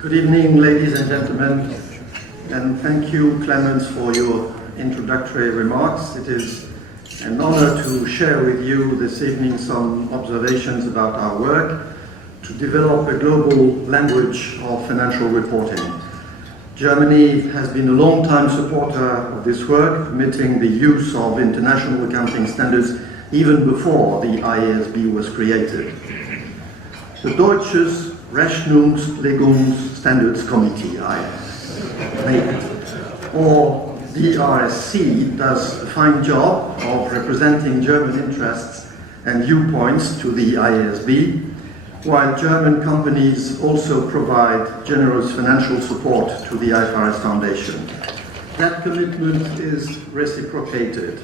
Good evening, ladies and gentlemen, and thank you, Clemens, for your introductory remarks. It is an honor to share with you this evening some observations about our work to develop a global language of financial reporting. Germany has been a long-time supporter of this work, permitting the use of international accounting standards even before the IASB was created. The Deutsches Rechnungslegungsstandards-Komitee, or DRSC, does a fine job of representing German interests and viewpoints to the IASB, while German companies also provide generous financial support to the IFRS Foundation. That commitment is reciprocated.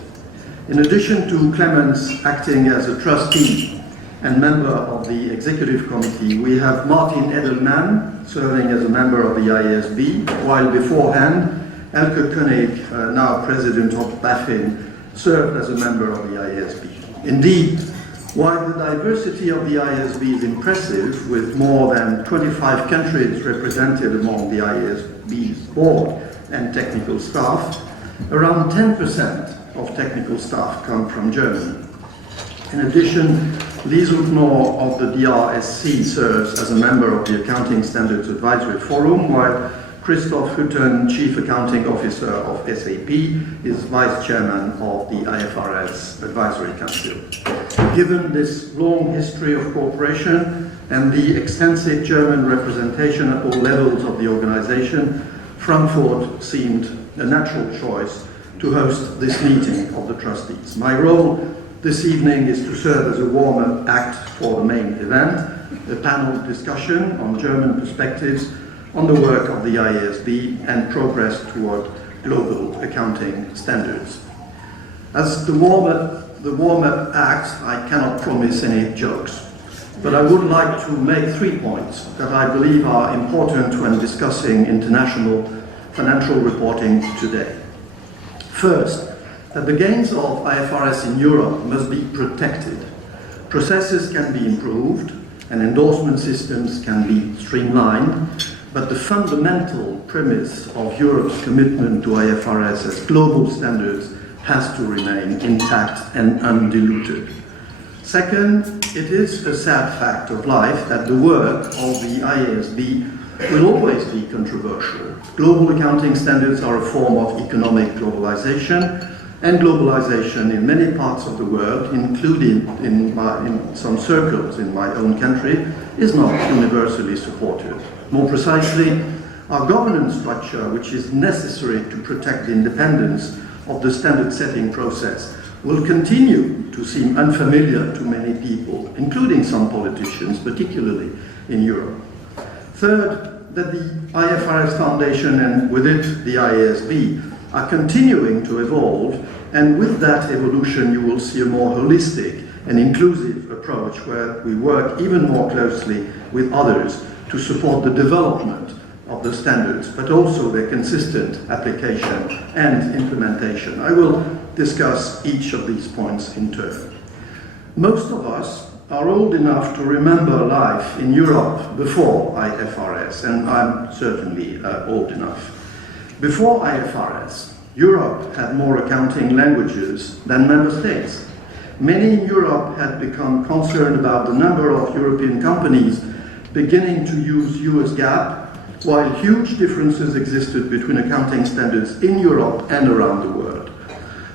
In addition to Clemens acting as a trustee and member of the executive committee, we have Martin Edelman serving as a member of the IASB, while beforehand Elke Koenig, now president of BaFin, served as a member of the IASB. Indeed, while the diversity of the IASB is impressive, with more than 25 countries represented among the IASB's board and technical staff, around 10% of technical staff come from Germany. In addition, Lise Uthmore of the DRSC serves as a member of the Accounting Standards Advisory Forum, while Christoph Hütten, Chief Accounting Officer of SAP, is Vice Chairman of the IFRS Advisory Council. Given this long history of cooperation and the extensive German representation at all levels of the organization, Frankfurt seemed a natural choice to host this meeting of the trustees. My role this evening is to serve as a warm-up act for the main event, a panel discussion on German perspectives on the work of the IASB and progress toward global accounting standards. As the warm-up act, I cannot promise any jokes, but I would like to make 3 points that I believe are important when discussing international financial reporting today. First, that the gains of IFRS in Europe must be protected. Processes can be improved and endorsement systems can be streamlined, but the fundamental premise of Europe's commitment to IFRS as global standards has to remain intact and undiluted. Second, it is a sad fact of life that the work of the IASB will always be controversial. Global accounting standards are a form of economic globalization, and globalization in many parts of the world, including in some circles in my own country, is not universally supported. More precisely, our governance structure, which is necessary to protect the independence of the standard-setting process, will continue to seem unfamiliar to many people, including some politicians, particularly in Europe. Third, that the IFRS Foundation and with it the IASB are continuing to evolve, and with that evolution you will see a more holistic and inclusive approach where we work even more closely with others to support the development of the standards, but also their consistent application and implementation. I will discuss each of these points in turn. Most of us are old enough to remember life in Europe before IFRS, and I'm certainly old enough. Before IFRS, Europe had more accounting languages than member states. Many in Europe had become concerned about the number of European companies beginning to use US GAAP, while huge differences existed between accounting standards in Europe and around the world.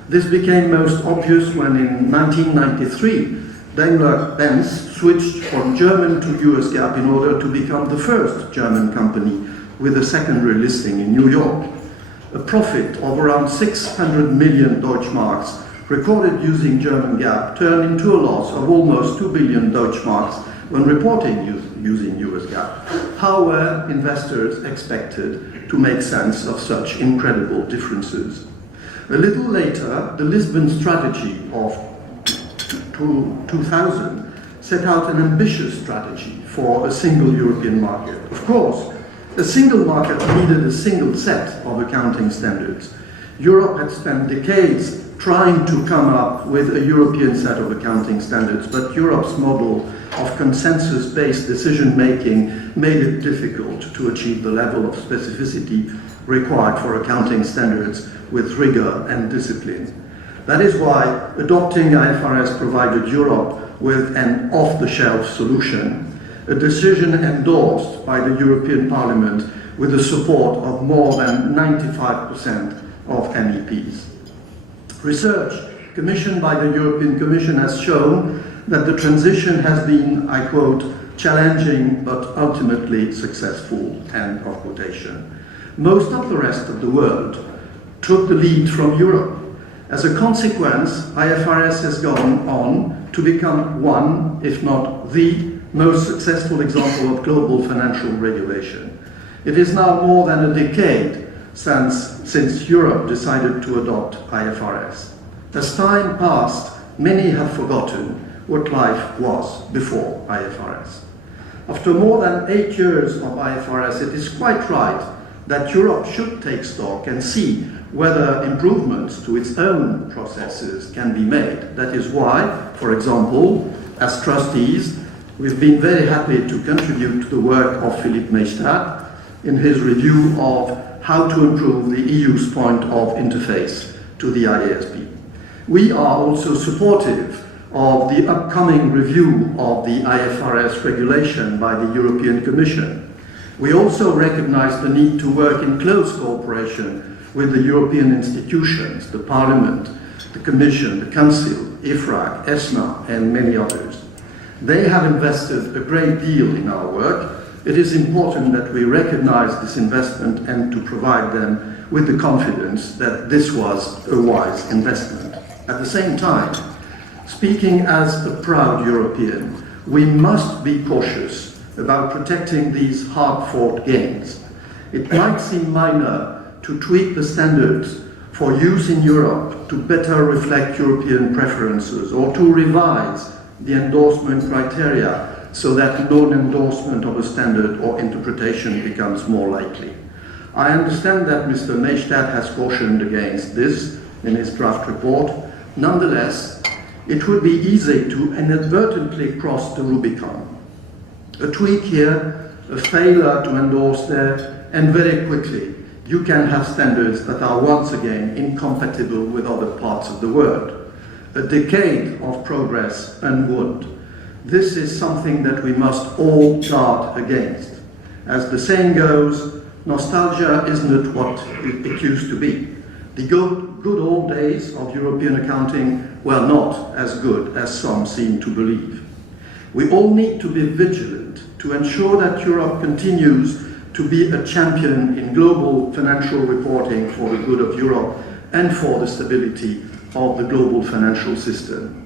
This became most obvious when in 1993, Daimler-Benz switched from German to US GAAP in order to become the first German company with a secondary listing in New York. A profit of around 600 million Deutschmarks recorded using German GAAP turned into a loss of almost 2 billion Deutschmarks when reporting using US GAAP. How were investors expected to make sense of such incredible differences? A little later, the Lisbon strategy of 2000 set out an ambitious strategy for a single European market. Of course, a single market needed a single set of accounting standards. Europe had spent decades trying to come up with a European set of accounting standards, but Europe's model of consensus-based decision-making made it difficult to achieve the level of specificity required for accounting standards with rigor and discipline. That is why adopting IFRS provided Europe with an off-the-shelf solution, a decision endorsed by the European Parliament with the support of more than 95% of MEPs. Research commissioned by the European Commission has shown that the transition has been, I quote, challenging but ultimately successful, end of quotation. Most of the rest of the world took the lead from Europe. As a consequence, IFRS has gone on to become one, if not the, most successful example of global financial regulation. It is now more than a decade since Europe decided to adopt IFRS. As time passed, many have forgotten what life was before IFRS. After more than 8 years of IFRS, it is quite right that Europe should take stock and see whether improvements to its own processes can be made. That is why, for example, as trustees, we've been very happy to contribute to the work of Philippe Maystadt in his review of how to improve the EU's point of interface to the IASB. We are also supportive of the upcoming review of the IFRS regulation by the European Commission. We also recognize the need to work in close cooperation with the European institutions, the Parliament, the Commission, the Council, IFRAC, ESMA, and many others. They have invested a great deal in our work. It is important that we recognize this investment and to provide them with the confidence that this was a wise investment. At the same time, speaking as a proud European, we must be cautious about protecting these hard-fought gains. It might seem minor to tweak the standards for use in Europe to better reflect European preferences, or to revise the endorsement criteria so that non-endorsement of a standard or interpretation becomes more likely. I understand that Mr. Maystadt has cautioned against this in his draft report. Nonetheless, it would be easy to inadvertently cross the Rubicon. A tweak here, a failure to endorse there, and very quickly you can have standards that are once again incompatible with other parts of the world. A decade of progress unwound. This is something that we must all guard against. As the saying goes, nostalgia isn't what it used to be. The good old days of European accounting were not as good as some seem to believe. We all need to be vigilant to ensure that Europe continues to be a champion in global financial reporting for the good of Europe and for the stability of the global financial system.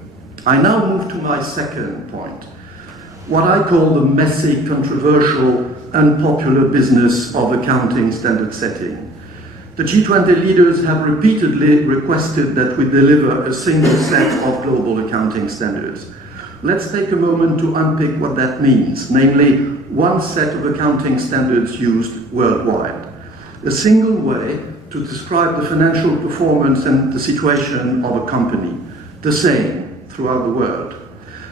I now move to my second point, what I call the messy, controversial, unpopular business of accounting standard setting. The G20 leaders have repeatedly requested that we deliver a single set of global accounting standards. Let's take a moment to unpick what that means, namely one set of accounting standards used worldwide. A single way to describe the financial performance and the situation of a company, the same throughout the world.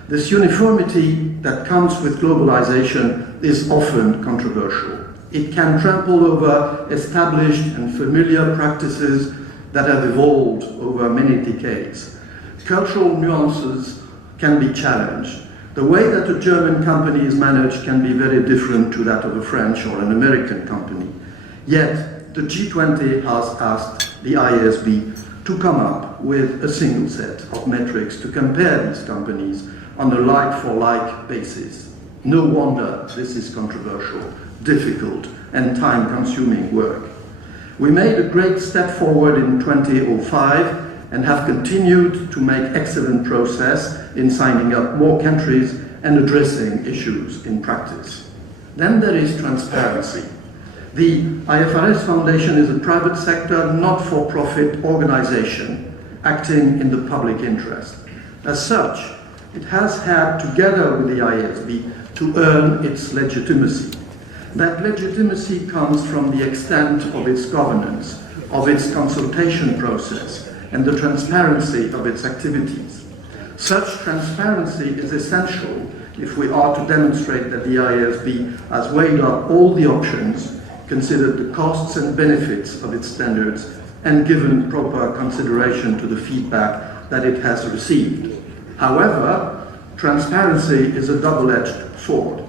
This uniformity that comes with globalization is often controversial. It can trample over established and familiar practices that have evolved over many decades. Cultural nuances can be challenged. The way that a German company is managed can be very different to that of a French or an American company. Yet, the G20 has asked the IASB to come up with a single set of metrics to compare these companies on a like-for-like basis. No wonder this is controversial, difficult, and time-consuming work. We made a great step forward in 2005 and have continued to make excellent progress in signing up more countries and addressing issues in practice. Then there is transparency. The IFRS Foundation is a private sector, not-for-profit organization acting in the public interest. As such, it has had, together with the IASB, to earn its legitimacy. That legitimacy comes from the extent of its governance, of its consultation process, and the transparency of its activities. Such transparency is essential if we are to demonstrate that the IASB has weighed up all the options, considered the costs and benefits of its standards, and given proper consideration to the feedback that it has received. However, transparency is a double-edged sword.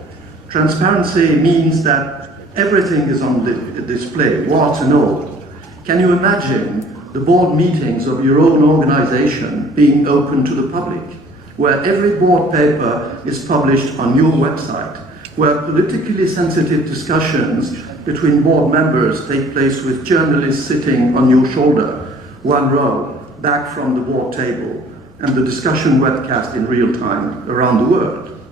Transparency means that everything is on display, warts and all. Can you imagine the board meetings of your own organization being open to the public, where every board paper is published on your website, where politically sensitive discussions between board members take place with journalists sitting on your shoulder, one row, back from the board table, and the discussion webcast in real time around the world?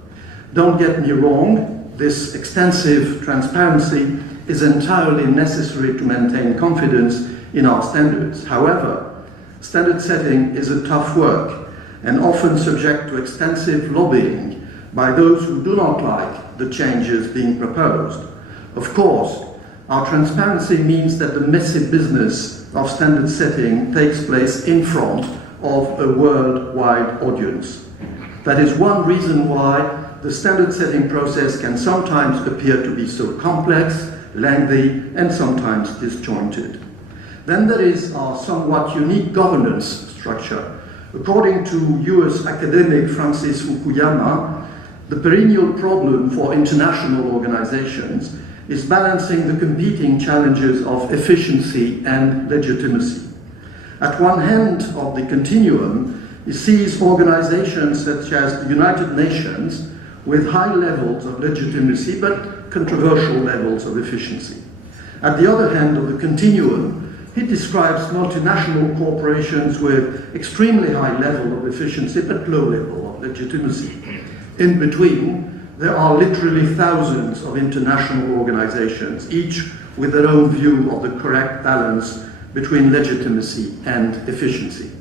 Don't get me wrong, this extensive transparency is entirely necessary to maintain confidence in our standards. However, standard setting is a tough work and often subject to extensive lobbying by those who do not like the changes being proposed. Of course, our transparency means that the messy business of standard setting takes place in front of a worldwide audience. That is one reason why the standard setting process can sometimes appear to be so complex, lengthy, and sometimes disjointed. Then there is our somewhat unique governance structure. According to US academic Francis Fukuyama, the perennial problem for international organizations is balancing the competing challenges of efficiency and legitimacy. At one end of the continuum, it sees organizations such as the United Nations with high levels of legitimacy but controversial levels of efficiency. At the other end of the continuum, he describes multinational corporations with extremely high level of efficiency but low level of legitimacy. In between, there are literally thousands of international organizations, each with their own view of the correct balance between legitimacy and efficiency.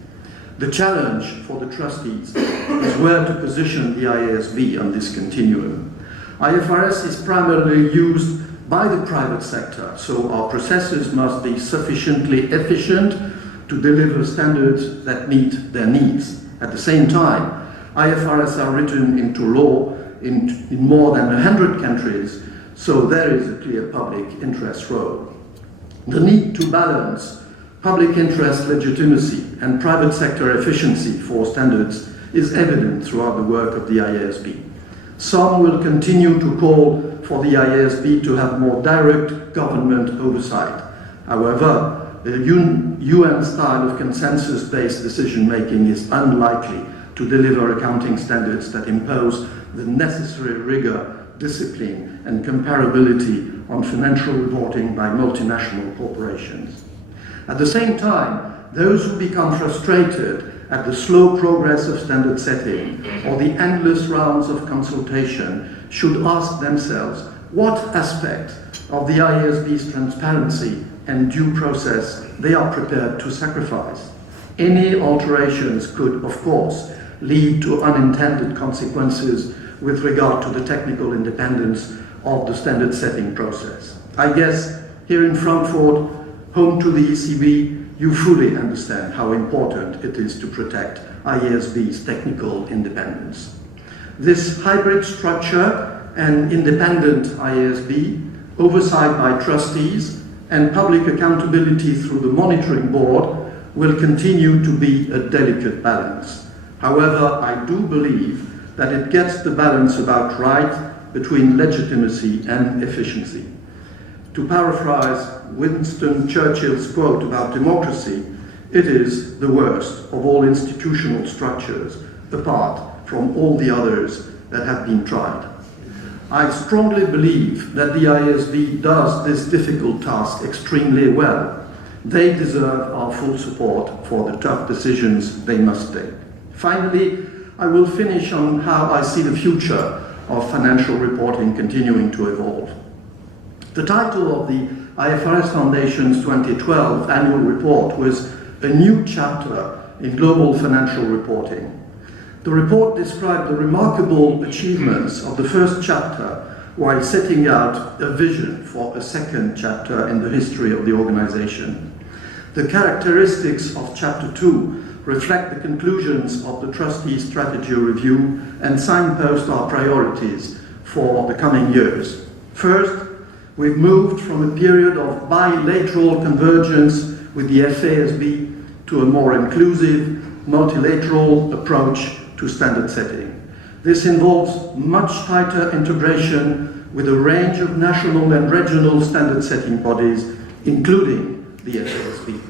The challenge for the trustees is where to position the IASB on this continuum. IFRS is primarily used by the private sector, so our processes must be sufficiently efficient to deliver standards that meet their needs. At the same time, IFRS are written into law in more than 100 countries, so there is a clear public interest role. The need to balance public interest legitimacy and private sector efficiency for standards is evident throughout the work of the IASB. Some will continue to call for the IASB to have more direct government oversight. However, the UN style of consensus-based decision-making is unlikely to deliver accounting standards that impose the necessary rigor, discipline, and comparability on financial reporting by multinational corporations. At the same time, those who become frustrated at the slow progress of standard setting or the endless rounds of consultation should ask themselves what aspect of the IASB's transparency and due process they are prepared to sacrifice. Any alterations could, of course, lead to unintended consequences with regard to the technical independence of the standard setting process. I guess here in Frankfurt, home to the ECB, you fully understand how important it is to protect IASB's technical independence. This hybrid structure and independent IASB, oversight by trustees, and public accountability through the monitoring board will continue to be a delicate balance. However, I do believe that it gets the balance about right between legitimacy and efficiency. To paraphrase Winston Churchill's quote about democracy, it is the worst of all institutional structures, apart from all the others that have been tried. I strongly believe that the IASB does this difficult task extremely well. They deserve our full support for the tough decisions they must take. Finally, I will finish on how I see the future of financial reporting continuing to evolve. The title of the IFRS Foundation's 2012 annual report was A New Chapter in Global Financial Reporting. The report described the remarkable achievements of the first chapter while setting out a vision for a second chapter in the history of the organization. The characteristics of Chapter 2 reflect the conclusions of the Trustees' Strategy Review and signpost our priorities for the coming years. First, we've moved from a period of bilateral convergence with the FASB to a more inclusive, multilateral approach to standard setting. This involves much tighter integration with a range of national and regional standard setting bodies, including the FASB.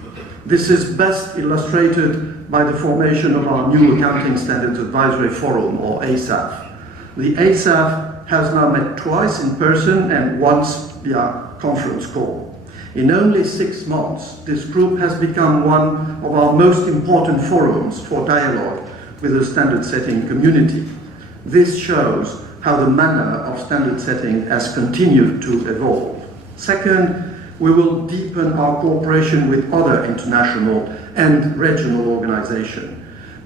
This is best illustrated by the formation of our new Accounting Standards Advisory Forum, or ASAF. The ASAF has now met twice in person and once via conference call. In only 6 months, this group has become one of our most important forums for dialogue with the standard setting community. This shows how the manner of standard setting has continued to evolve. Second, we will deepen our cooperation with other international and regional organizations.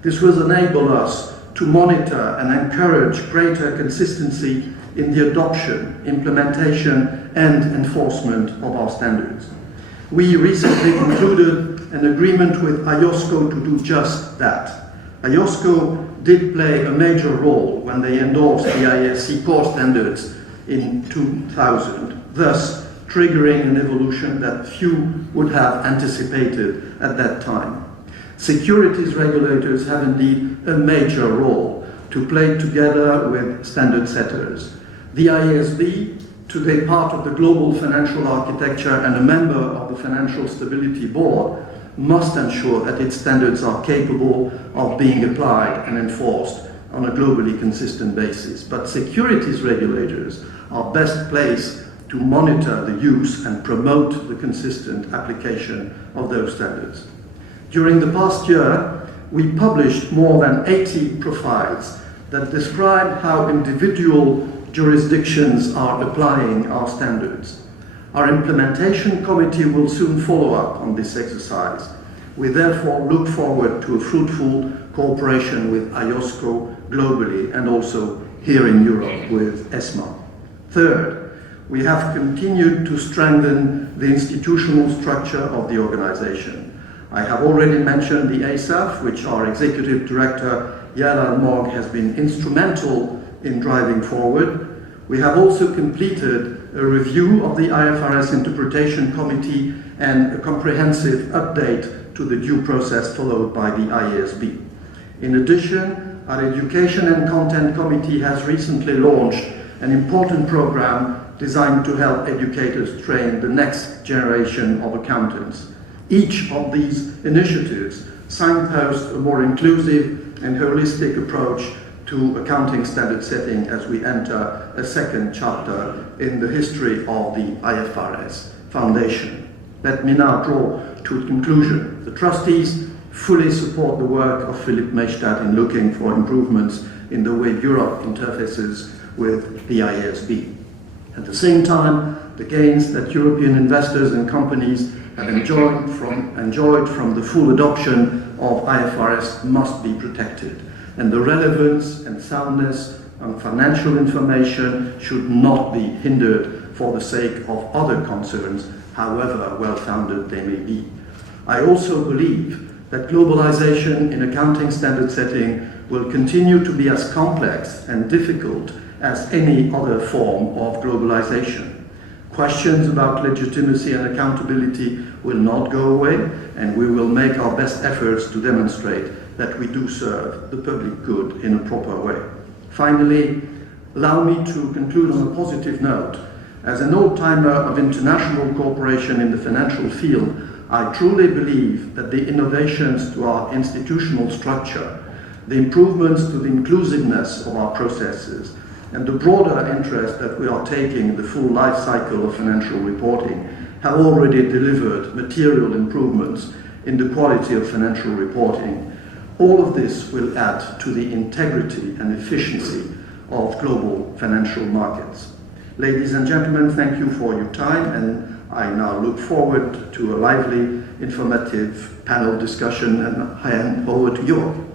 This will enable us to monitor and encourage greater consistency in the adoption, implementation, and enforcement of our standards. We recently concluded an agreement with IOSCO to do just that. IOSCO did play a major role when they endorsed the ISC core standards in 2000, thus triggering an evolution that few would have anticipated at that time. Securities regulators have indeed a major role to play together with standard setters. The IASB, today part of the global financial architecture and a member of the Financial Stability Board, must ensure that its standards are capable of being applied and enforced on a globally consistent basis. But securities regulators are best placed to monitor the use and promote the consistent application of those standards. During the past year, we published more than 80 profiles that describe how individual jurisdictions are applying our standards. Our implementation committee will soon follow up on this exercise. We therefore look forward to a fruitful cooperation with IOSCO globally and also here in Europe with ESMA. Third, we have continued to strengthen the institutional structure of the organization. I have already mentioned the ASAF, which our Executive Director, Yael Almog, has been instrumental in driving forward. We have also completed a review of the IFRS Interpretation Committee and a comprehensive update to the due process followed by the IASB. In addition, our Education and Content Committee has recently launched an important program designed to help educators train the next generation of accountants. Each of these initiatives signposts a more inclusive and holistic approach to accounting standard setting as we enter a second chapter in the history of the IFRS Foundation. Let me now draw to a conclusion. The trustees fully support the work of Philippe Maystadt in looking for improvements in the way Europe interfaces with the IASB. At the same time, the gains that European investors and companies have enjoyed from the full adoption of IFRS must be protected, and the relevance and soundness of financial information should not be hindered for the sake of other concerns, however well-founded they may be. I also believe that globalization in accounting standard setting will continue to be as complex and difficult as any other form of globalization. Questions about legitimacy and accountability will not go away, and we will make our best efforts to demonstrate that we do serve the public good in a proper way. Finally, allow me to conclude on a positive note. As an old-timer of international cooperation in the financial field, I truly believe that the innovations to our institutional structure, the improvements to the inclusiveness of our processes, and the broader interest that we are taking in the full life cycle of financial reporting have already delivered material improvements in the quality of financial reporting. All of this will add to the integrity and efficiency of global financial markets. Ladies and gentlemen, thank you for your time, and I now look forward to a lively, informative panel discussion, and I hand over to you.